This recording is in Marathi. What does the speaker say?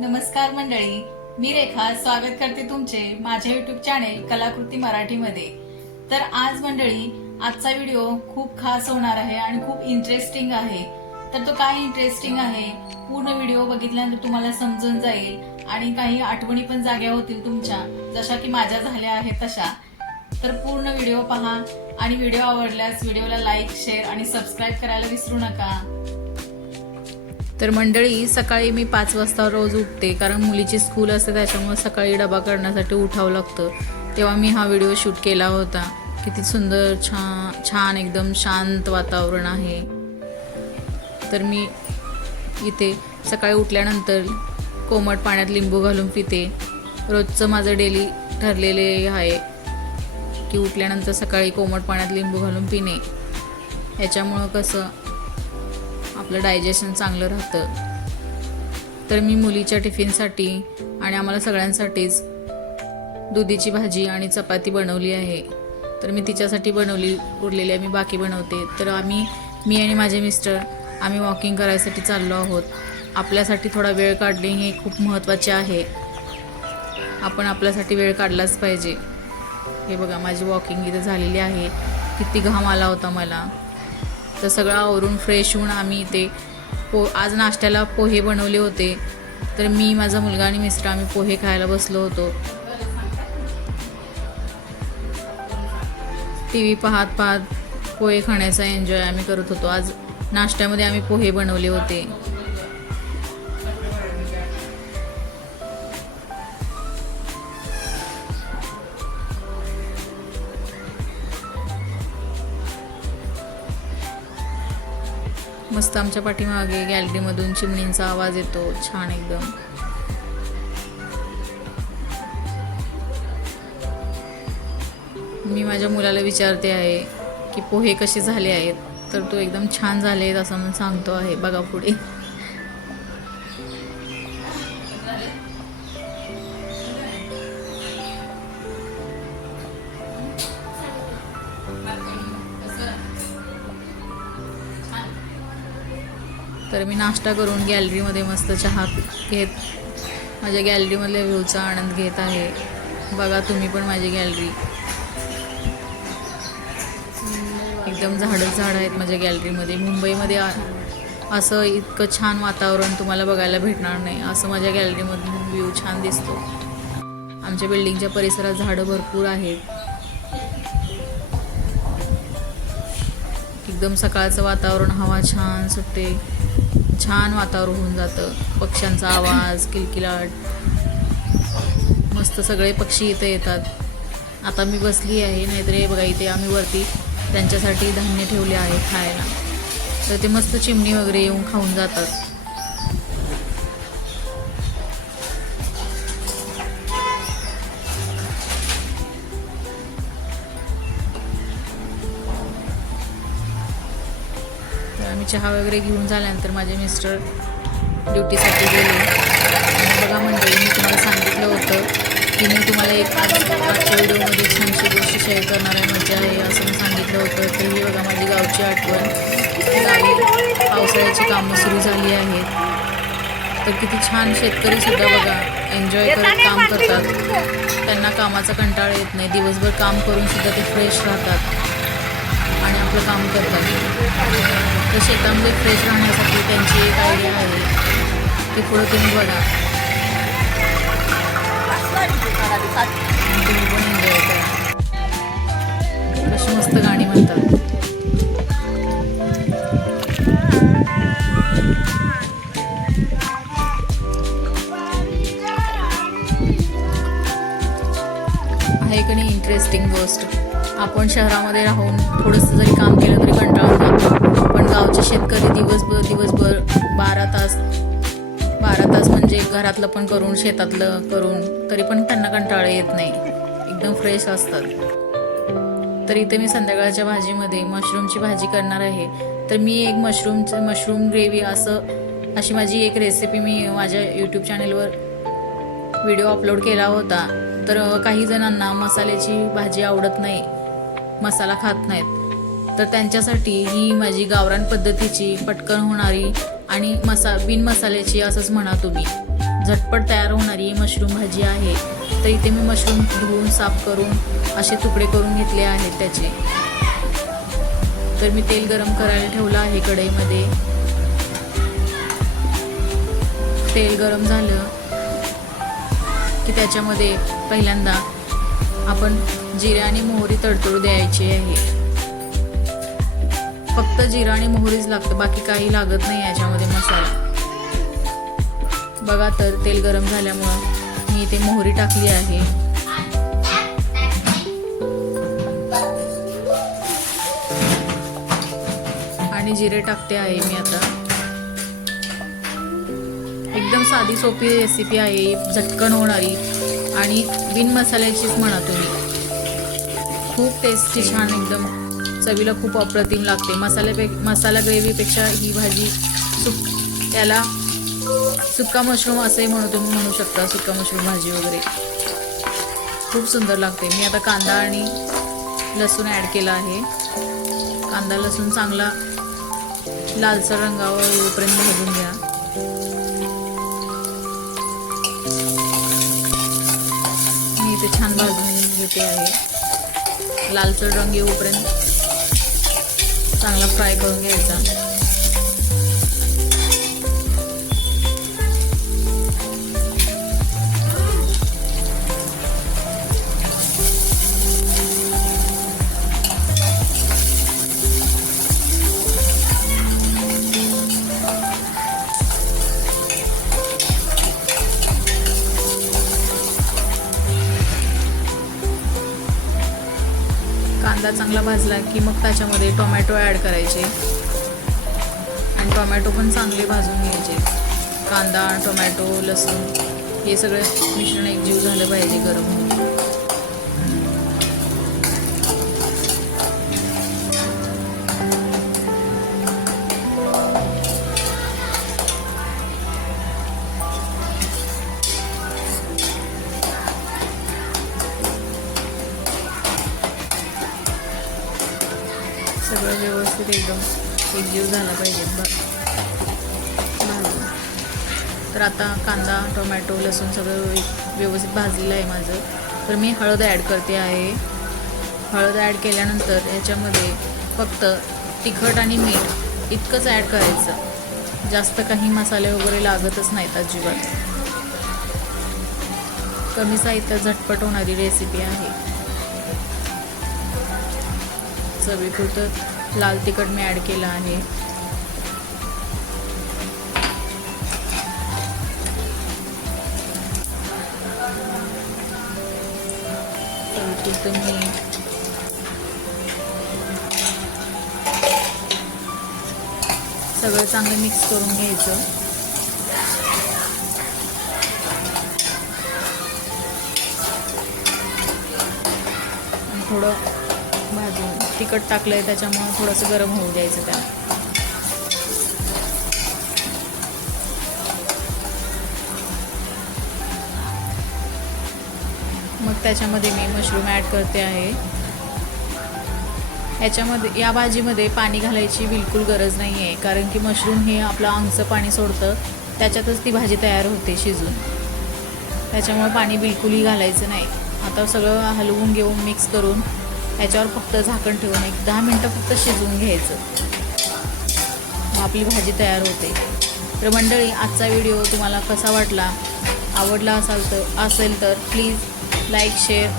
नमस्कार मंडळी, मी रेखा स्वागत करते तुमचे माझ्या यूट्यूब चॅनेल कलाकृती मराठीमध्ये। तर आज मंडळी आजचा व्हिडिओ खूप खास होणार आहे आणि खूप इंटरेस्टिंग आहे। तर तो काय इंटरेस्टिंग आहे पूर्ण व्हिडिओ बघितल्यानंतर तुम्हाला समजून जाईल आणि काही आठवणी पण जाग्या होतील तुमच्या, जशा की माझ्या झाल्या आहेत तशा। तर पूर्ण व्हिडिओ पहा आणि व्हिडिओ आवडल्यास व्हिडिओला लाईक, शेअर आणि सबस्क्राइब करायला विसरू नका। तर मंडळी सकाळी मी 5 वाजता रोज उठते, कारण मुलीची स्कूल असते त्याच्यामुळे सकाळी डबा करण्यासाठी उठावं लागतं। तेव्हा मी हा व्हिडिओ शूट केला होता। किती सुंदर छान एकदम शांत वातावरण आहे। तर मी इथे सकाळी उठल्यानंतर कोमट पाण्यात लिंबू घालून पिते। रोजचं माझं डेली ठरलेले आहे की उठल्यानंतर सकाळी कोमट पाण्यात लिंबू घालून पिणे। याच्यामुळं कसं आपलं डायजेशन चांगलं राहतं। तर मी मुलीच्या टिफिनसाठी आणि आम्हाला सगळ्यांसाठीच दुधीची भाजी आणि चपाती बनवली आहे। तर मी तिच्यासाठी बनवली, उरलेली आम्ही बाकी बनवते। तर मी आणि माझे मिस्टर आम्ही वॉकिंग करायसाठी चाललो आहोत। आपल्यासाठी थोडा वेळ काढणे हे खूप महत्त्वाचे आहे। आपण आपल्यासाठी वेळ काढलाच पाहिजे। हे बघा माझी वॉकिंग इथे झालेली आहे। किती घाम आला होता मला। तर सगळं आवरून फ्रेश होऊन आम्ही इथे आज नाश्त्याला पोहे बनवले होते। तर मी, माझा मुलगा आणि मिस्टर आम्ही पोहे खायला बसलो होतो। TV पाहत पोहे खाण्याचा एन्जॉय आम्ही करत होतो। आज नाश्त्यामध्ये आम्ही पोहे बनवले होते। मस्त आमच्या पाठीमागे गॅलरीमधून चिमणींचा आवाज येतो, छान एकदम। मी माझ्या मुलाला विचारते आहे की पोहे कसे झाले आहेत, तर तो एकदम छान झाले आहेत असं म्हणून सांगतो आहे। बघा पुढे तर मी नाश्ता करून गॅलरीमध्ये मस्त चहा घेत माझ्या गॅलरीमधल्या व्ह्यूचा आनंद घेत आहे। बघा तुम्ही पण माझी गॅलरी, एकदम झाड आहेत माझ्या गॅलरीमध्ये। मुंबईमध्ये असं इतकं छान वातावरण तुम्हाला बघायला भेटणार नाही, असं माझ्या गॅलरीमधून व्ह्यू छान दिसतो। आमच्या बिल्डिंगच्या परिसरात झाडं भरपूर आहेत। एकदम सकाळचं वातावरण, हवा छान सुटते, छान वातावरण होऊन जातं। पक्ष्यांचा आवाज, किलकिलाट, मस्त सगळे पक्षी इथे येतात। आता मी बसली आहे, नाहीतर हे बघा इथे आम्ही वरती त्यांच्यासाठी धान्य ठेवले आहे खायला, तर ते मस्त चिमणी वगैरे येऊन खाऊन जातात। आम्ही चहा वगैरे घेऊन झाल्यानंतर माझे मिस्टर ड्युटीसाठी गेले। बघा मंडळी, मी तुम्हाला सांगितलं होतं की मी तुम्हाला एक आजच्या व्हिडिओमध्ये छानशी गोष्ट शेअर करणार आहे, मजा आहे असं मी सांगितलं होतं। तर ही बघा माझी गावची आठवण। गावी पावसाळ्याची कामं सुरू झाली आहेत। तर किती छान शेतकरीसुद्धा बघा एन्जॉय करत काम करतात। त्यांना कामाचा कंटाळा येत नाही, दिवसभर काम करूनसुद्धा ते फ्रेश राहतात आणि आपलं काम करतात। तर शेतामध्ये फ्रेश राहण्यासाठी त्यांची एक आयडिया आहे ती पुढं तुम्ही बघा, तुम्ही पण एन्जॉय करा। कशी मस्त गाणी म्हणतात। आहे की नाही इंटरेस्टिंग गोष्ट। आपण शहरामध्ये राहून थोडंसं जरी काम केलं तरी कंटाळून जातो, पण गावचे शेतकरी दिवसभर 12 तास म्हणजे घरातलं पण करून शेतातलं करून तरी पण त्यांना कंटाळा येत नाही, एकदम फ्रेश असतात। तर इथे मी संध्याकाळच्या भाजीमध्ये मशरूमची भाजी करणार आहे। तर मी एक मशरूम ग्रेव्ही अशी माझी एक रेसिपी मी माझ्या यूट्यूब चॅनेलवर व्हिडिओ अपलोड केला होता। तर काही जणांना मसाल्याची भाजी आवडत नाही, मसाला खात नाहीत, तर त्यांच्यासाठी ही माझी गावरान पद्धतीची पटकन होणारी आणि बिन मसाल्याची असंच म्हणा तुम्ही झटपट तयार होणारी मशरूम भाजी आहे. तर इथे मी मशरूम धुवून साफ करून असे तुकडे करून घेतले आहेत त्याचे. तर मी तेल गरम करायला ठेवलं आहे कढईमध्ये. तेल गरम झालं की त्याच्यामध्ये पहिल्यांदा आपण जिरे आणि मोहरी तडतडू द्यायची आहे. फक्त जिरा आणि मोहरीच लागतं, बाकी काही लागत नाही याच्यामध्ये मसाला. बघा तर तेल गरम झाल्यामुळं मी इथे मोहरी टाकली आहे. आणि जिरे टाकते आहे मी आता. एकदम साधी सोपी रेसिपी आहे, झटकन होणारी आणि बिन मसाल्याचीच म्हणा तुम्ही. खूप टेस्टी, छान, एकदम चवीला खूप अप्रतिम लागते. मसाला ग्रेव्हीपेक्षा ही भाजी त्याला सुक्का मशरूम असे तुम्ही म्हणू शकता. सुक्का मशरूम भाजी वगैरे खूप सुंदर लागते. मी आता कांदा आणि लसूण ॲड केला आहे. कांदा लसूण चांगला लालसर रंगावर येऊपर्यंत भाजून घ्या. मी इथे छान भाजून घेते आहे. लालसर रंग येऊपर्यंत चांगला फ्राय करून घ्यायचा. कांदा चांगला भाजला की मग त्याच्यामध्ये टोमॅटो ॲड करायचे आणि टोमॅटो पण चांगले भाजून घ्यायचे. कांदा, टोमॅटो, लसूण हे सगळं मिश्रण एकजीव झालं पाहिजे गरम होऊन. सगळं व्यवस्थित एकदम एकजीव झाला पाहिजे. तर आता कांदा, टोमॅटो, लसूण सगळं व्यवस्थित भाजलेलं आहे माझं. तर मी हळद ॲड करते आहे. हळद ॲड केल्यानंतर याच्यामध्ये फक्त तिखट आणि मीठ इतकंच ॲड करायचं. जास्त काही मसाले वगैरे लागतच नाहीत अजिबात. कमी साहित्यात झटपट होणारी रेसिपी आहे. चवीपुरतं लाल तिखट मी ॲड केलं आहे. चवीपुरतं मीठ, सगळं चांगलं मिक्स करून घ्यायचं. थोडं भाजून तिखट टाकलंय त्याच्यामुळे थोडंसं गरम होऊ द्यायचं त्याला. मग त्याच्यामध्ये मी मशरूम ॲड करते आहे. या भाजीमध्ये पाणी घालायची बिलकुल गरज नाही आहे, कारण की मशरूम हे आपलं अंगचं पाणी सोडतं, त्याच्यातच ती भाजी तयार होते शिजून. त्याच्यामुळे पाणी बिलकुलही घालायचं नाही. आता सगळं हलवून घेऊन मिक्स करून याच्यावर फक्त झाकण ठेवून 10 मिनटं फक्त शिजवून घ्यायचं. मग आपली भाजी तयार होते. तर मंडळी, आजचा व्हिडिओ तुम्हाला कसा वाटला, आवडला असेल तर प्लीज लाईक, शेअर